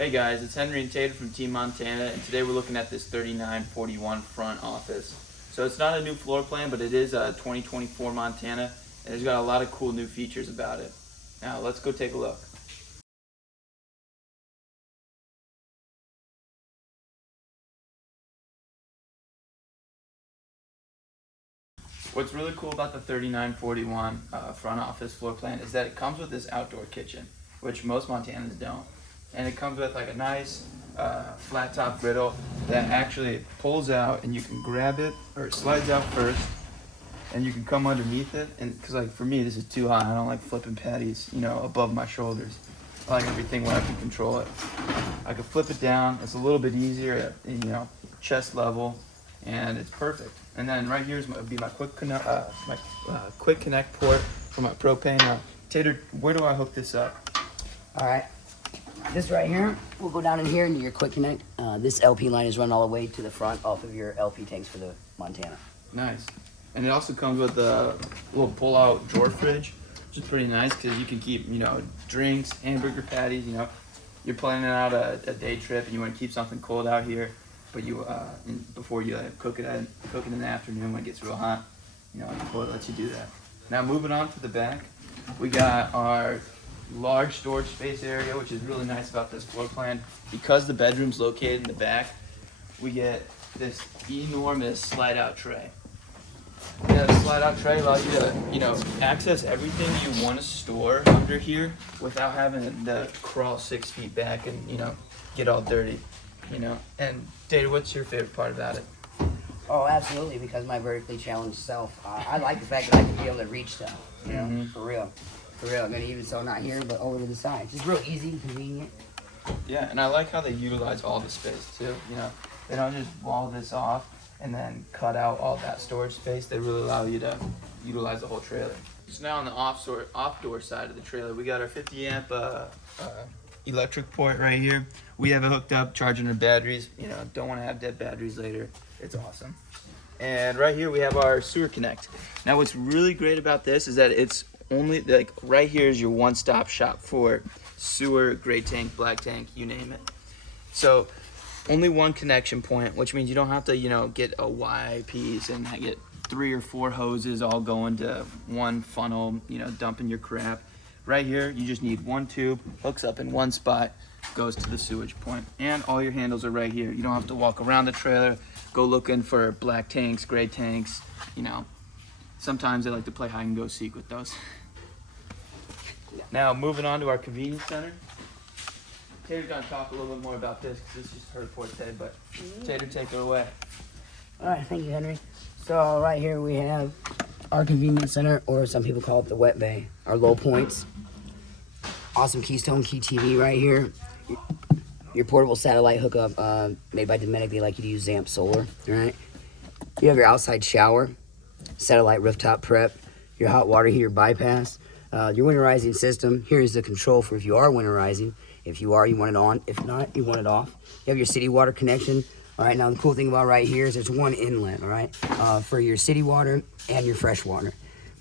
Hey guys, it's Henry and Tater from Team Montana, and today we're looking at this 3941 front office. So it's not a new floor plan, but it is a 2024 Montana, and it's got a lot of cool new features about it. Now let's go take a look. What's really cool about the 3941 front office floor plan is that it comes with this outdoor kitchen, which most Montanas don't. And it comes with like a nice flat top griddle that actually pulls out, and you can grab it, or it slides out first, and you can come underneath it. And because like for me, this is too high. I don't like flipping patties, above my shoulders. I like everything where I can control it. I can flip it down. It's a little bit easier at chest level, and it's perfect. And then right here would be my quick connect port for my propane. Tater, where do I hook this up? All right, this right here, we'll go down in here into your quick connect. This LP line is run all the way to the front off of your LP tanks for the Montana. Nice. And it also comes with a little pull-out drawer fridge, which is pretty nice because you can keep, drinks, hamburger patties. You're planning out a day trip and you want to keep something cold out here, but before you cook it in the afternoon when it gets real hot, the toilet lets you do that. Now moving on to the back, we got our large storage space area, which is really nice about this floor plan. Because the bedroom's located in the back, we get this enormous slide-out tray. Yeah, the slide-out tray allows you to, access everything you want to store under here without having to crawl 6 feet back and, get all dirty, And Tater, what's your favorite part about it? Oh, absolutely, because my vertically challenged self, I like the fact that I can be able to reach stuff, for real. For real, I'm gonna even so not here, but over to the side. Just real easy and convenient. Yeah, and I like how they utilize all the space too. They don't just wall this off and then cut out all that storage space. They really allow you to utilize the whole trailer. So now on the off-door side of the trailer, we got our 50 amp electric port right here. We have it hooked up, charging our batteries. Don't want to have dead batteries later. It's awesome. And right here we have our sewer connect. Now what's really great about this is that it's only right here is your one-stop shop for sewer, gray tank, black tank, you name it. So only one connection point, which means you don't have to get a Y piece and get 3 or 4 hoses all going to one funnel, dumping your crap. Right here you just need one tube, hooks up in one spot, goes to the sewage point, and all your handles are right here. You don't have to walk around the trailer, go looking for black tanks, gray tanks. Sometimes they like to play hide and go seek with those. Now moving on to our convenience center. Tater's gonna talk a little bit more about this because this is her forte, but Tater, take her away. All right, thank you, Henry. So right here we have our convenience center, or some people call it the wet bay, our low points. Awesome Keystone Key TV right here. Your portable satellite hookup, made by Dominic. They like you to use Zamp Solar, all right? You have your outside shower, satellite rooftop prep, your hot water heater bypass, your winterizing system. Here's the control for if you are winterizing. If you are, you want it on. If not, you want it off. You have your city water connection. All right, now the cool thing about right here is there's one inlet, all right, for your city water and your fresh water.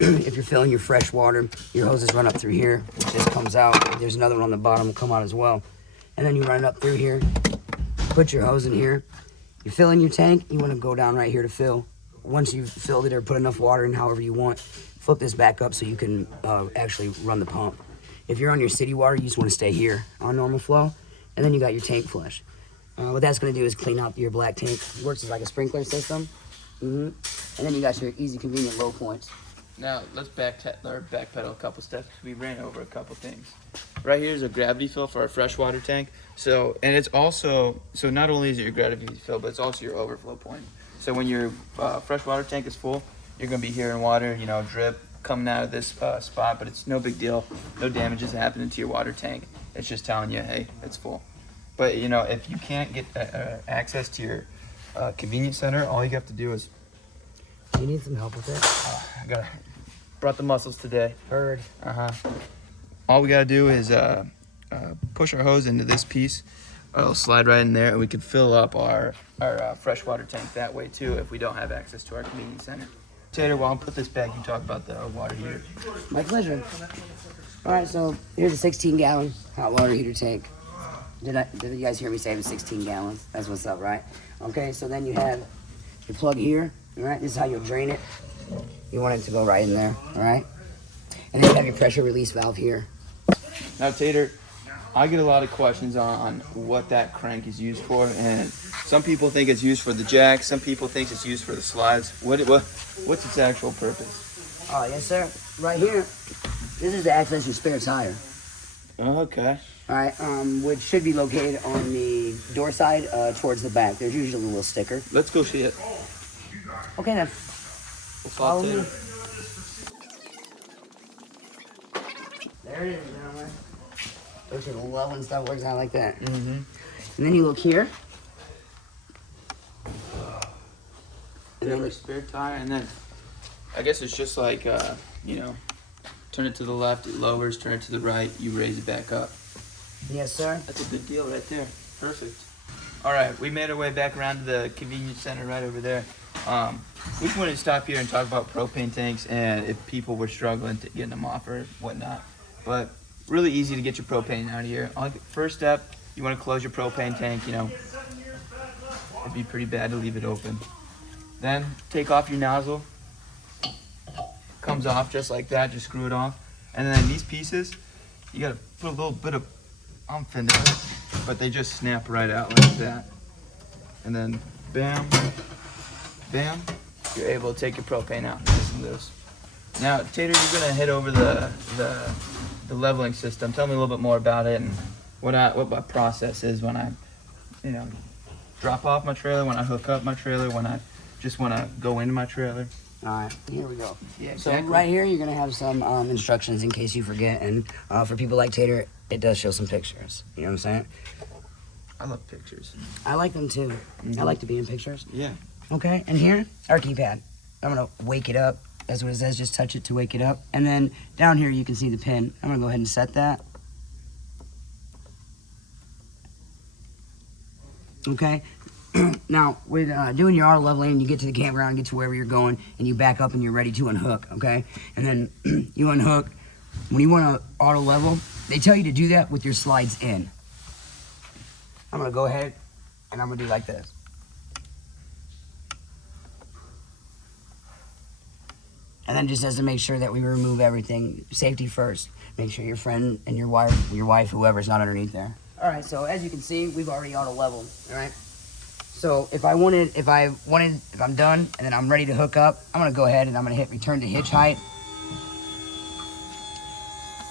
If you're filling your fresh water, your hoses run up through here, which just comes out. There's another one on the bottom will come out as well. And then you run it up through here, put your hose in here. You fill in your tank, you want to go down right here to fill. Once you've filled it or put enough water in however you want, flip this back up so you can actually run the pump. If you're on your city water, you just want to stay here on normal flow. And then you got your tank flush. What that's going to do is clean out your black tank. It works as like a sprinkler system. And then you got your easy, convenient low points. Now let's backpedal a couple steps because we ran over a couple things. Right here is a gravity fill for our freshwater tank. And it's also, not only is it your gravity fill, but it's also your overflow point. So when your freshwater tank is full, you're going to be hearing water, drip coming out of this spot, but it's no big deal. No damage is happening to your water tank. It's just telling you, hey, it's full. But if you can't get access to your convenience center, all you have to do is. You need some help with it? Brought the muscles today. Heard. All we gotta do is push our hose into this piece. It'll slide right in there, and we can fill up our freshwater tank that way too if we don't have access to our convenience center. Tater, while I put this back, you talk about the water heater. My pleasure. All right, so here's a 16-gallon hot water heater tank. Did you guys hear me say it was 16 gallons? That's what's up, right? Okay, so then you have your plug here, all right? This is how you'll drain it. You want it to go right in there, all right? And then you have your pressure release valve here. Now, Tater, I get a lot of questions on what that crank is used for, and some people think it's used for the jack, some people think it's used for the slides. What's its actual purpose? Oh, yes, sir. Right here, this is to access your spare tire. Oh, okay. All right, which should be located on the door side towards the back. There's usually a little sticker. Let's go see it. Okay, then. Follow me. There it is, gentlemen. Those are the low and stuff works out like that. Mm-hmm. And then you look here. And then spare tire, and then I guess it's just like turn it to the left, it lowers, turn it to the right, you raise it back up. Yes, sir. That's a good deal right there. Perfect. All right, we made our way back around to the convenience center right over there. We just wanted to stop here and talk about propane tanks and if people were struggling to get them off or whatnot. But really easy to get your propane out of here. First step, you want to close your propane tank. It'd be pretty bad to leave it open. Then take off your nozzle. Comes off just like that, just screw it off. And then these pieces, you gotta put a little bit of oomph into it, but they just snap right out like that. And then bam, bam, you're able to take your propane out nice and loose. Now, Tater, you're gonna head over the leveling system. Tell me a little bit more about it and what my process is when I, drop off my trailer, when I hook up my trailer, when I just want to go into my trailer. All right, here we go. Yeah, exactly. So right here, you're gonna have some instructions in case you forget, and for people like Tater, it does show some pictures. You know what I'm saying? I love pictures. I like them too. Mm-hmm. I like to be in pictures. Yeah. Okay, and here, our keypad. I'm gonna wake it up. That's what it says, just touch it to wake it up. And then down here, you can see the pin. I'm gonna go ahead and set that. Okay. Now, with doing your auto leveling, you get to the campground, get to wherever you're going, and you back up and you're ready to unhook, okay? And then you unhook. When you want to auto level, they tell you to do that with your slides in. I'm going to go ahead and I'm going to do like this. And then just as to make sure that we remove everything, safety first. Make sure your friend and your wife, whoever's not underneath there. All right, so as you can see, we've already auto leveled, all right? So if I'm done and then I'm ready to hook up, I'm gonna go ahead and I'm gonna hit return to hitch height.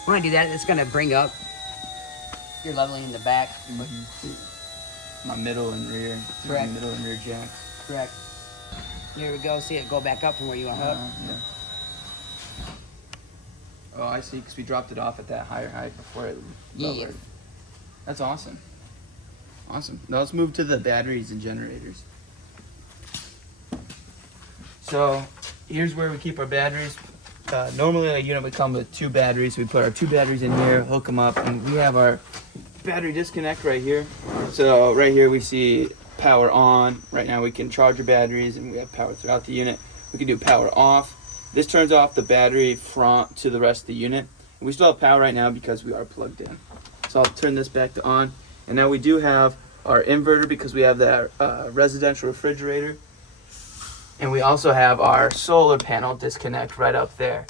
When I do that, it's gonna bring up your leveling in the back. Mm-hmm. My middle and rear. Correct. My middle and rear jacks. Correct. Here we go. See it go back up from where you unhook. Yeah. Oh, I see. Because we dropped it off at that higher height before it lowered. Yeah. That's awesome. Awesome. Now let's move to the batteries and generators. So here's where we keep our batteries. Normally a unit would come with 2 batteries. We put our 2 batteries in here, hook them up, and we have our battery disconnect right here. So right here we see power on. Right now we can charge our batteries and we have power throughout the unit. We can do power off. This turns off the battery front to the rest of the unit. And we still have power right now because we are plugged in. So I'll turn this back to on. And now we do have our inverter because we have that residential refrigerator. And we also have our solar panel disconnect right up there.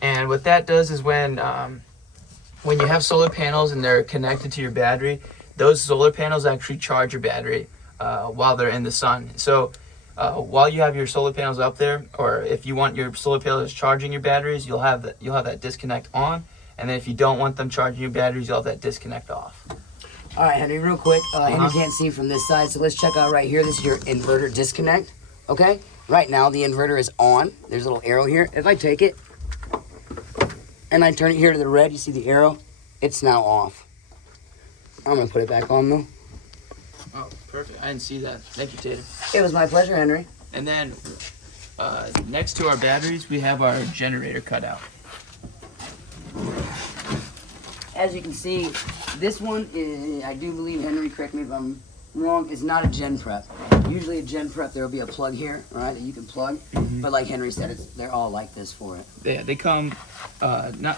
And what that does is when you have solar panels and they're connected to your battery, those solar panels actually charge your battery while they're in the sun. So while you have your solar panels up there, or if you want your solar panels charging your batteries, you'll have that disconnect on. And then if you don't want them charging your batteries, you'll have that disconnect off. All right, Henry, real quick. Henry can't see from this side, so let's check out right here. This is your inverter disconnect, okay? Right now, the inverter is on. There's a little arrow here. If I take it and I turn it here to the red, you see the arrow? It's now off. I'm going to put it back on, though. Oh, perfect. I didn't see that. Thank you, Tater. It was my pleasure, Henry. And then next to our batteries, we have our generator cutout. As you can see, this one is, I do believe, Henry, correct me if I'm wrong, is not a gen prep. Usually a gen prep, there will be a plug here, right, that you can plug. Mm-hmm. But like Henry said, they're all like this for it. Yeah, they come,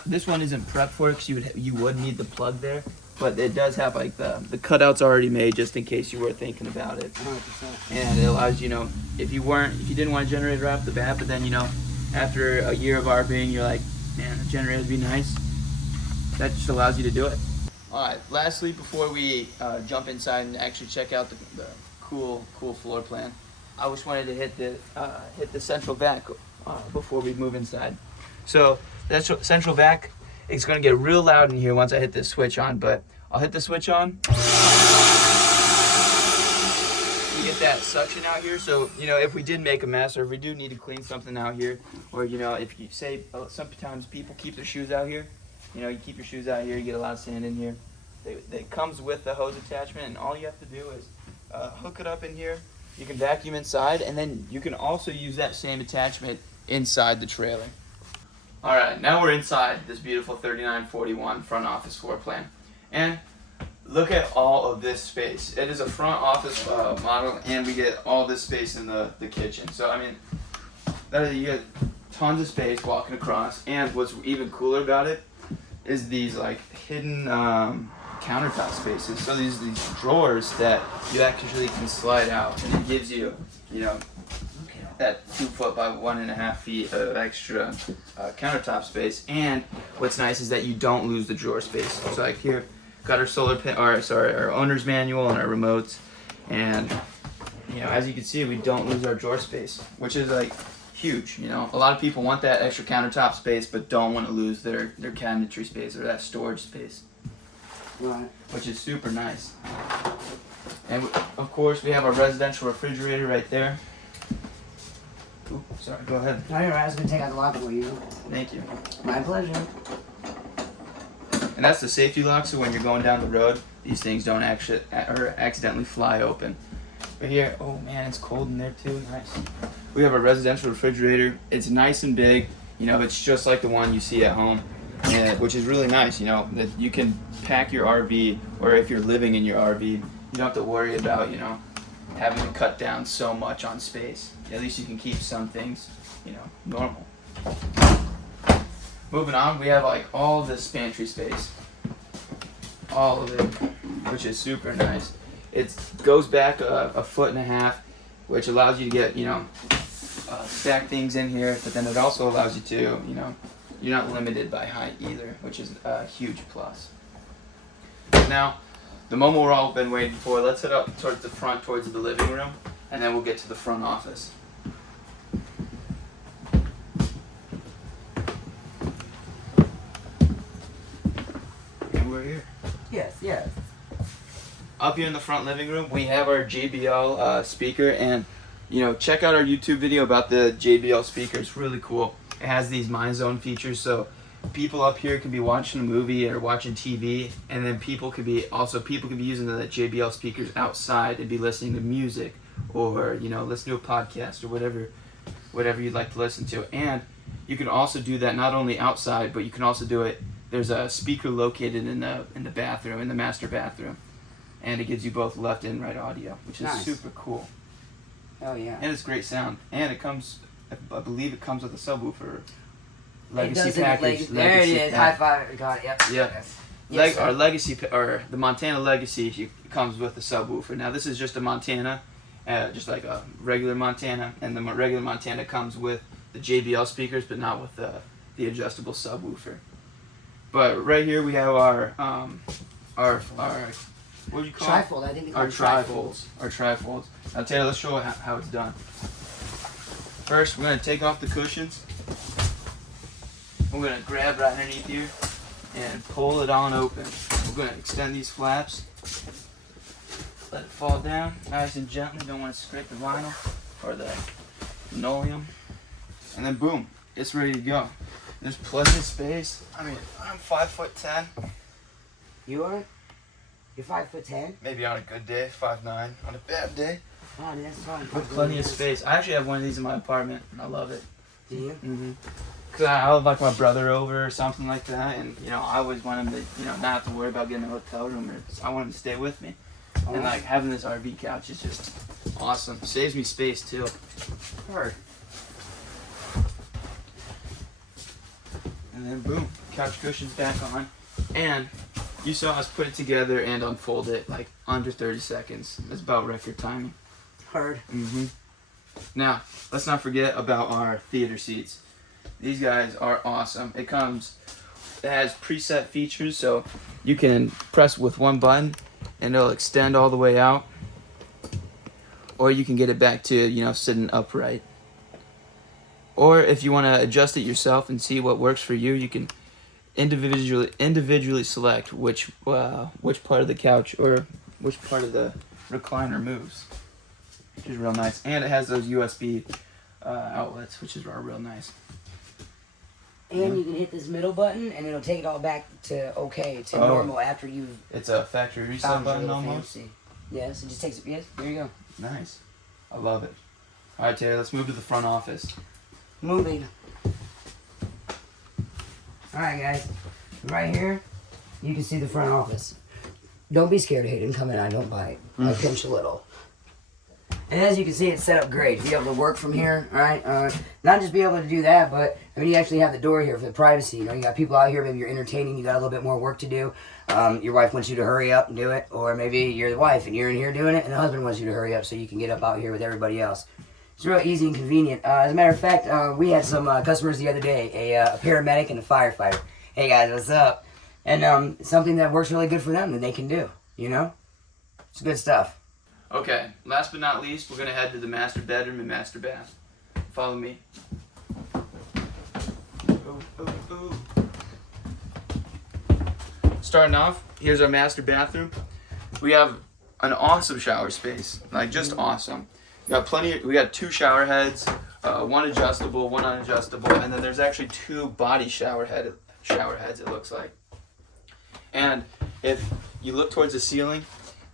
this one isn't prep for it because you would need the plug there. but it does have like the cutouts already made just in case you were thinking about it. 100%. And it allows you know if you didn't want a generator right off the bat, but then you know after a year of RVing you're like, man, a generator would be nice. That just allows you to do it. All right. Lastly, before we jump inside and actually check out the cool floor plan, I just wanted to hit the central vac before we move inside. So that central vac, it's gonna get real loud in here once I hit this switch on, but I'll hit the switch on. You get that suction out here, so you know if we did make a mess or if we do need to clean something out here, or you know if you say sometimes people keep their shoes out here, you know you keep your shoes out here, you get a lot of sand in here. It comes with the hose attachment, and all you have to do is hook it up in here. You can vacuum inside, and then you can also use that same attachment inside the trailer. All right, now we're inside this beautiful 3941 front office floor plan. And look at all of this space. It is a front office model, and we get all this space in the kitchen. So, I mean, you get tons of space walking across. And what's even cooler about it is these, like, hidden countertop spaces. So these drawers that you actually can slide out, and it gives you, you know, that 2 foot by 1.5 feet of extra countertop space. And what's nice is that you don't lose the drawer space. So like here, got our our owner's manual and our remotes, and you know as you can see, we don't lose our drawer space, which is like huge. You know, a lot of people want that extra countertop space, but don't want to lose their cabinetry space or that storage space. Right. Which is super nice. And of course, we have our residential refrigerator right there. Ooh, sorry, go ahead. No, you're right. I was going to take out the lock for you. Thank you. My pleasure. And that's the safety lock, so when you're going down the road, these things don't actually or accidentally fly open. But here, oh man, it's cold in there too. Nice. We have a residential refrigerator. It's nice and big. You know, it's just like the one you see at home, and, which is really nice. You know, that you can pack your RV, or if you're living in your RV, you don't have to worry about, you know, having to cut down so much on space. At least you can keep some things, you know, normal. Moving on, we have like all this pantry space. All of it, which is super nice. It goes back a 1.5 feet, which allows you to get, you know, stack things in here, but then it also allows you to, you know, you're not limited by height either, which is a huge plus. Now, the moment we're all been waiting for, let's head up towards the front, towards the living room, and then we'll get to the front office. And we're here. Yes. Up here in the front living room, we have our JBL speaker, and you know, check out our YouTube video about the JBL speaker. It's really cool. It has these Mind Zone features, so people up here can be watching a movie or watching TV, and then people can be using the JBL speakers outside and be listening to music, or you know, listen to a podcast or whatever you'd like to listen to. And you can also do that not only outside, but you can also do it. There's a speaker located in the bathroom, in the master bathroom, and it gives you both left and right audio, which is Nice. super cool. Oh yeah. And it's great sound. And it comes, I believe it comes with a subwoofer. It Legacy does in package. there it is. pack. High five. Got it. Yep. Yeah. Yes, Our sir. Legacy, or the Montana Legacy, comes with a subwoofer. Now this is just a Montana, just like a regular Montana, and the regular Montana comes with the JBL speakers, but not with the adjustable subwoofer. But right here we have our what do you call it? Trifold. I think they call Our it trifolds. Our trifolds. Now Taylor, let's show how it's done. First, we're gonna take off the cushions. We're gonna grab right underneath here and pull it on open. We're gonna extend these flaps. Let it fall down nice and gently. Don't want to scrape the vinyl or the linoleum. And then boom, it's ready to go. There's plenty of space. I mean, I'm 5'10". You are? You're 5'10". Maybe on a good day, 5'9". On a bad day, Oh, that's fine. with plenty of space. I actually have one of these in my apartment, and I love it. Do you? Mm-hmm. Cause I'll have like my brother over or something like that, and you know I always want him to, you know, not have to worry about getting a hotel room. I want him to stay with me, and like having this RV couch is just awesome. Saves me space too. Heard. And then boom, couch cushions back on, and You saw us put it together and unfold it like under 30 seconds. That's about record timing. Heard. Now, let's not forget about our theater seats. These guys are awesome. It has preset features, so you can press with one button and it'll extend all the way out. Or you can get it back to, you know, sitting upright. Or if you want to adjust it yourself and see what works for you, you can individually select which part of the couch or which part of the recliner moves, which is real nice. And it has those USB outlets, which is real nice. And you can hit this middle button, and it'll take it all back to normal after you've. It's a factory reset button almost. Fancy. Yes, it just takes it. Yes, there you go. Nice. I love it. All right, Taylor, let's move to the front office. Moving. Alright guys, right here, you can see the front office. Don't be scared, Hayden. Come in, I don't bite. I pinch a little. And as you can see, it's set up great. To be able to work from here, alright? Not just be able to do that, but I mean, you actually have the door here for the privacy. You know, you got people out here, maybe you're entertaining, you got a little bit more work to do. Your wife wants you to hurry up and do it, or maybe you're the wife and you're in here doing it, and the husband wants you to hurry up so you can get up out here with everybody else. It's real easy and convenient. As a matter of fact, we had some customers the other day, a paramedic and a firefighter. Hey guys, what's up? And something that works really good for them that they can do, you know? It's good stuff. Okay, last but not least, we're going to head to the master bedroom and master bath. Follow me. Starting off, here's our master bathroom. We have an awesome shower space, like just awesome. We got 2 shower heads, one adjustable, one unadjustable, and then there's actually 2 body shower heads, it looks like. And if you look towards the ceiling,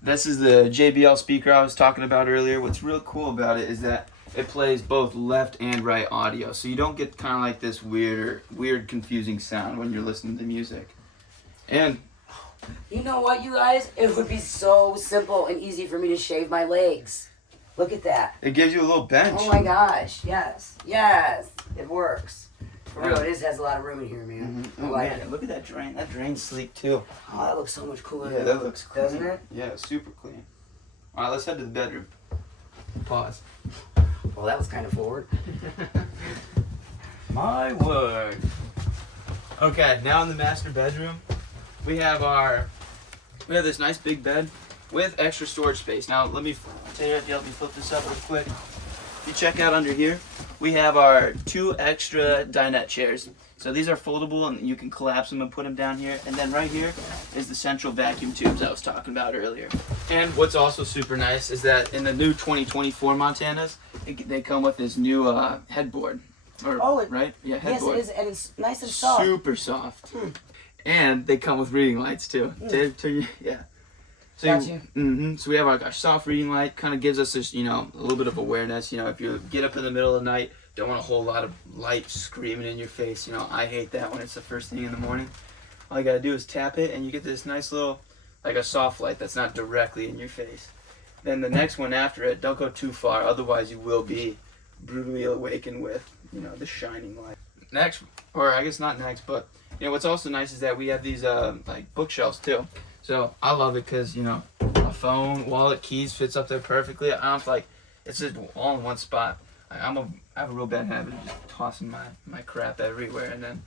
this is the JBL speaker I was talking about earlier. What's real cool about it is that it plays both left and right audio, so you don't get kind of like this weird, confusing sound when you're listening to music. And you know what, you guys? It would be so simple and easy for me to shave my legs. Look at that. It gives you a little bench. Oh my gosh, yes, it works. For real, it has a lot of room in here, man. Oh man, look at that drain. That drain's sleek too. Oh, that looks so much cooler. Yeah, that looks clean. Doesn't it? Yeah, super clean. All right, let's head to the bedroom. Pause. Well, that was kind of forward. My word. Okay, now in the master bedroom, we have this nice big bed with extra storage space. Now, let me help me flip this up real quick. If you check out under here, we have our 2 extra dinette chairs. So these are foldable and you can collapse them and put them down here. And then right here is the central vacuum tubes I was talking about earlier. And what's also super nice is that in the new 2024 Montanas, they come with this new headboard. Right? Yeah, headboard. Yes, it is, and it's nice and soft. Super soft. And they come with reading lights too. Yeah. So so we have our soft reading light, kind of gives us this, you know, a little bit of awareness. You know, if you get up in the middle of the night, don't want a whole lot of light screaming in your face. You know, I hate that when it's the first thing in the morning. All you gotta do is tap it, and you get this nice little, like a soft light that's not directly in your face. Then the next one after it, don't go too far, otherwise you will be brutally awakened with, you know, the shining light. Next, or I guess not next, but you know what's also nice is that we have these like bookshelves too. So I love it because, you know, a phone, wallet, keys fits up there perfectly. I don't like, it's just all in one spot. I have a real bad habit of just tossing my crap everywhere and then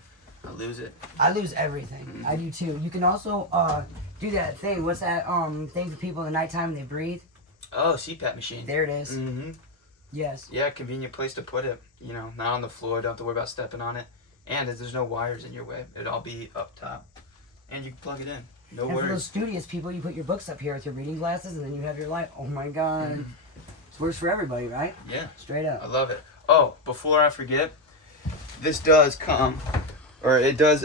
I lose it. I lose everything. I do too. You can also do that thing. What's that thing for people in the nighttime when they breathe? Oh, CPAP machine. There it is. Yes. Yeah, convenient place to put it. You know, not on the floor. Don't have to worry about stepping on it. And there's no wires in your way. It'll all be up top. And you can plug it in. No and worries. For those studious people, you put your books up here with your reading glasses, and then you have your light. Oh my God. It works for everybody, right? Yeah. Straight up. I love it. Oh, before I forget, this does come, or it does,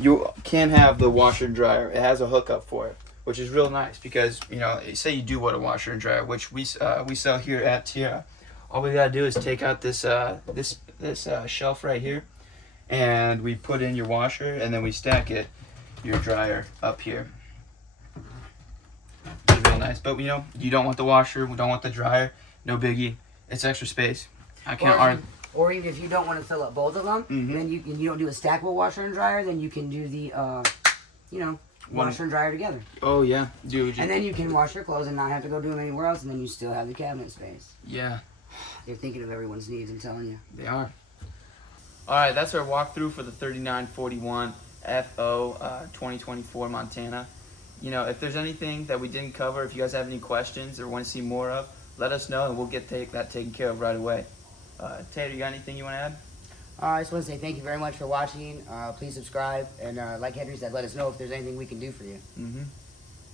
you can have the washer and dryer. It has a hookup for it, which is real nice because, you know, say you do want a washer and dryer, which we sell here at Tiara. All we gotta do is take out this shelf right here, and we put in your washer, and then we stack your dryer up here. It's real nice, but you know, you don't want the washer, we don't want the dryer, no biggie. It's extra space. I can't argue. Or even if you don't want to fill up both of them, then you don't do a stackable washer and dryer, then you can do the, you know, washer and dryer together. Oh yeah, dude. And then you can wash your clothes and not have to go do them anywhere else, and then you still have the cabinet space. Yeah. They're thinking of everyone's needs, I'm telling you. They are. All right, that's our walkthrough for the 3941 FO 2024 Montana. You know, if there's anything that we didn't cover, if you guys have any questions or want to see more of, let us know and we'll get that taken care of right away. Tater, you got anything you want to add? I just want to say thank you very much for watching. Please subscribe, and like Henry said, let us know if there's anything we can do for you. Mm-hmm.